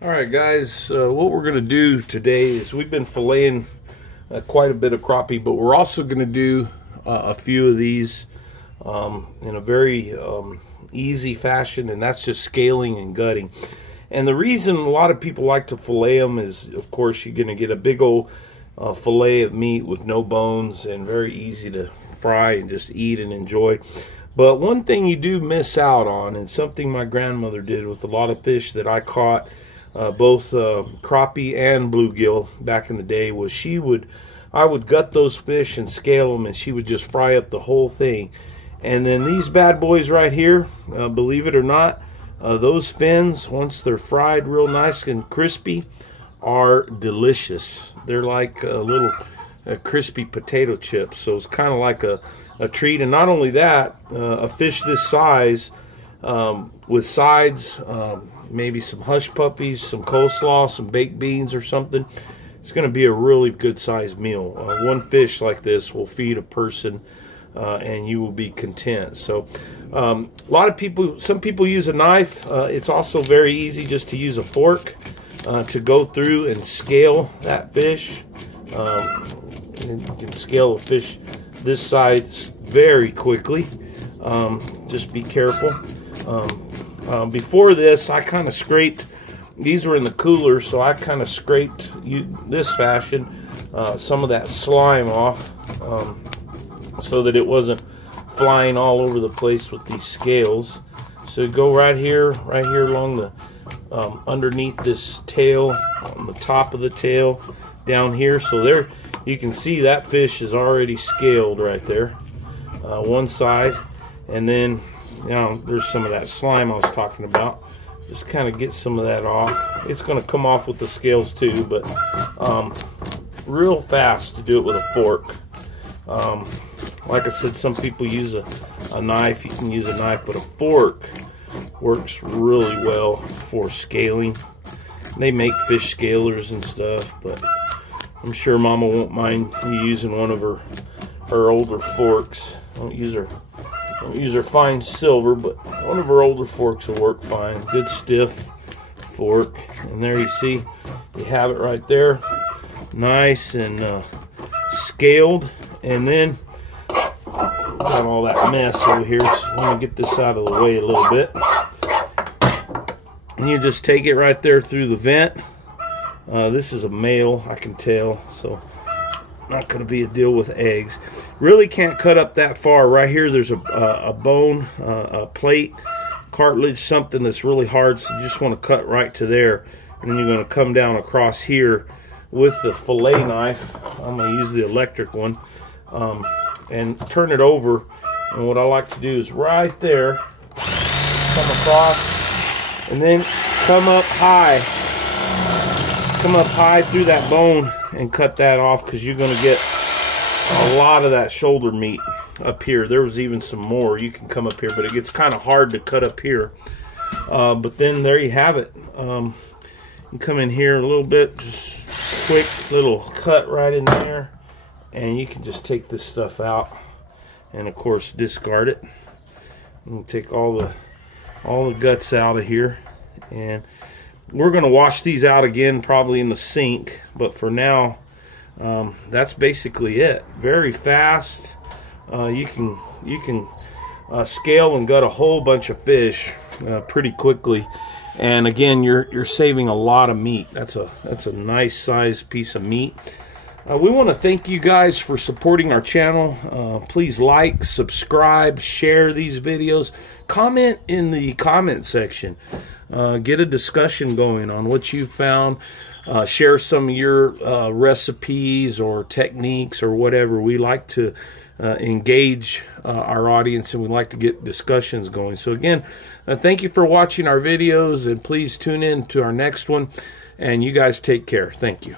All right, guys, what we're going to do today is we've been filleting quite a bit of crappie, but we're also going to do a few of these in a very easy fashion, and that's just scaling and gutting. And the reason a lot of people like to fillet them is, of course, you're going to get a big old fillet of meat with no bones and very easy to fry and just eat and enjoy. But one thing you do miss out on, and something my grandmother did with a lot of fish that I caught, both crappie and bluegill back in the day, was I would gut those fish and scale them, and she would just fry up the whole thing. And then these bad boys right here, believe it or not, those fins, once they're fried real nice and crispy, are delicious. They're like little crispy potato chips, so it's kind of like a treat. And not only that, a fish this size with sides, maybe some hush puppies, some coleslaw, some baked beans or something, it's going to be a really good sized meal. One fish like this will feed a person and you will be content. So a lot of people, some people use a knife. It's also very easy just to use a fork to go through and scale that fish. And you can scale a fish this size very quickly. Just be careful. Before this, I kind of scraped, these were in the cooler, so I kind of scraped this fashion some of that slime off so that it wasn't flying all over the place with these scales. So go right here along the underneath this tail, on the top of the tail down here. So there you can see that fish is already scaled right there, one side. And then there's some of that slime I was talking about. Just kind of get some of that off. It's going to come off with the scales too, but real fast to do it with a fork. Like I said, some people use a knife. You can use a knife, but a fork works really well for scaling. They make fish scalers and stuff, but I'm sure Mama won't mind you using one of her older forks. Don't use her fine silver, but one of her older forks will work fine. Good stiff fork. And there you see, you have it right there, nice and scaled. And then got all that mess over here, so let me get this out of the way a little bit. And you just take it right there through the vent. This is a male, I can tell, so not going to be a deal with eggs. Really can't cut up that far. Right here there's a bone, a plate, cartilage, something that's really hard, so you just want to cut right to there. And then you're going to come down across here with the fillet knife. I'm going to use the electric one, and turn it over. And what I like to do is right there, come across, and then come up high through that bone and cut that off, because you're going to get a lot of that shoulder meat up here. There was even some more. You can come up here, but it gets kind of hard to cut up here. But then there you have it. You come in here a little bit, just quick little cut right in there, and you can just take this stuff out and of course discard it. And take all the guts out of here, and we're going to wash these out again probably in the sink, but for now that's basically it. Very fast. You can scale and gut a whole bunch of fish pretty quickly, and again you're saving a lot of meat. That's a nice sized piece of meat. We want to thank you guys for supporting our channel. Please like, subscribe, share these videos, comment in the comment section. Get a discussion going on what you found. Share some of your recipes or techniques or whatever. We like to engage our audience, and we like to get discussions going. So again, thank you for watching our videos, and please tune in to our next one. And you guys take care. Thank you.